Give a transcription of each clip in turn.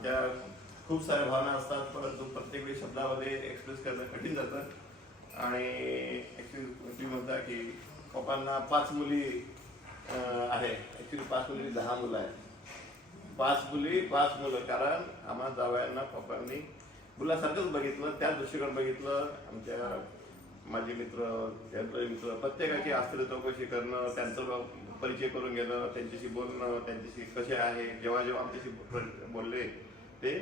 आमच्या खूप साऱ्या भावना असतात, परंतु प्रत्येक वेळी शब्दामध्ये एक्सप्रेस करणं कठीण जातं. आणि ॲक्च्युली म्हणता की पप्पांना 5 मुली आहे. ॲक्च्युली 5 मुली 10 मुलं आहेत. 5 मुली 5 मुलं, कारण आम्हा जावयांना पप्पांनी मुलासारखंच बघितलं, त्या दृष्टीकडे बघितलं. आमच्या माझे मित्र, त्यांचे मित्र, प्रत्येकाची आस्त्र चौकशी करणं, त्यांचा परिचय करून घेणं, त्यांच्याशी बोलणं, त्यांच्याशी कसे आहे, जेव्हा जेव्हा आमच्याशी बोलले ते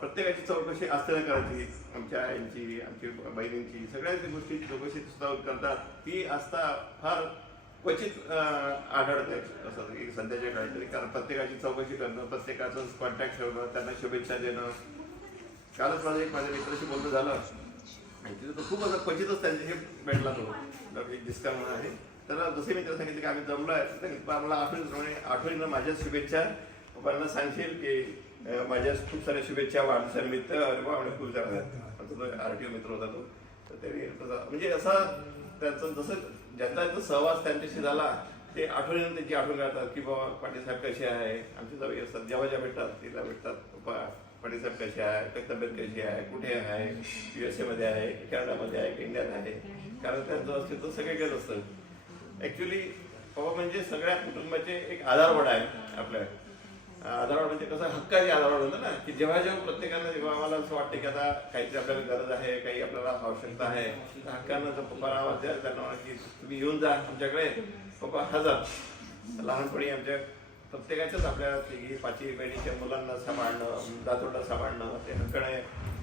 प्रत्येकाची चौकशी आस्त्र करायची. आमच्या आईंची, आमची बहिणींची, सगळ्यांची गोष्टीची चौकशी सुद्धा करतात. ती आस्था फार क्वचित आढळते असं सध्याच्या काळात तरी, कारण प्रत्येकाची चौकशी करणं, प्रत्येकाचं कॉन्टॅक्ट ठेवणं, त्यांना शुभेच्छा देणं. कालच माझ्या मित्राशी बोलणं झालं आणि तिथं तो खूप असं क्वचितच त्यांच्याशी भेटला तो एक डिस्का म्हणून आहे. तर जसे मी त्याला सांगितलं की आम्ही जमलो आहे, मला आठवणीनं माझ्या शुभेच्छा पप्पांना सांगशील की माझ्या खूप साऱ्या शुभेच्छा वाढदिवसानिमित्त. अरे बा म्हणजे खूप सारा RTO मित्र होता तो. तर त्यांनी म्हणजे असं त्यांचं जसं ज्यांचा सहवास त्यांच्याशी झाला ते आठवणीनं त्याची आठवण काढतात की बाबा पाटील साहेब कसे आहे. आमचे जावई असतात, जेव्हा ज्या भेटतात तिला भेटतात, पप्पा पाटील साहेब कसे आहे, तब्येत कशी आहे, कुठे आहे, USA मध्ये आहे, कॅनडामध्ये आहे, इंडियात आहे, कारण त्यांचं अस्तित्व सगळीकडेच असतं. ॲक्च्युली पप्पा म्हणजे सगळ्या कुटुंबाचे एक आधारवड आहे. आपल्या आधारवड म्हणजे कसं हक्काची आधारवड होतं ना, की जेव्हा जेव्हा प्रत्येकानं जेव्हा आम्हाला असं वाटतं की आता काहीतरी आपल्याला गरज आहे, काही आपल्याला आवश्यकता आहे, तर हक्कानं जर पप्पाला आवाज द्या, त्यांना की तुम्ही येऊन जा आमच्याकडे, पप्पा हजर. लहानपणी आमच्या प्रत्येकाच्याच आपल्या 3-5 बहिणीच्या मुलांना सांभाळणं, दातोडा सांभाळणं, ते हक्काने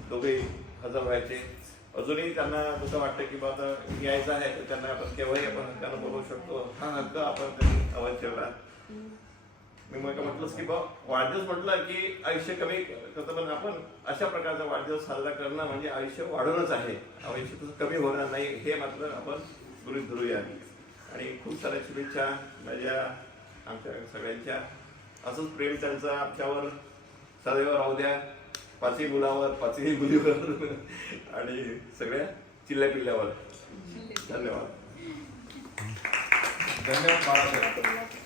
दोघेही हजर व्हायचे. अजूनही त्यांना जसं वाटतं की बाबा यायचं आहे तर त्यांना आपण केव्हाही आपण हक्कानं बोलवू शकतो. हा हक्क आपण त्यांनी अवश्य ठेवला. मी मग म्हटलंच की बा वाढदिवस म्हटलं की आयुष्य कमी करतं, पण आपण अशा प्रकारचा वाढदिवस साजरा करणं म्हणजे आयुष्य वाढवणंच आहे, आयुष्य तसं कमी होणार नाही हे मात्र आपण गृहीत धरूया. आणि खूप साऱ्या शुभेच्छा माझ्या आमच्या सगळ्यांच्या. असंच प्रेम त्यांचं आमच्यावर सदैव राहू द्या, 5ही मुलावर, 5ही मुलीवर आणि सगळ्या चिल्ल्या पिल्ल्यावर. धन्यवाद. धन्यवाद बाळासाहेब.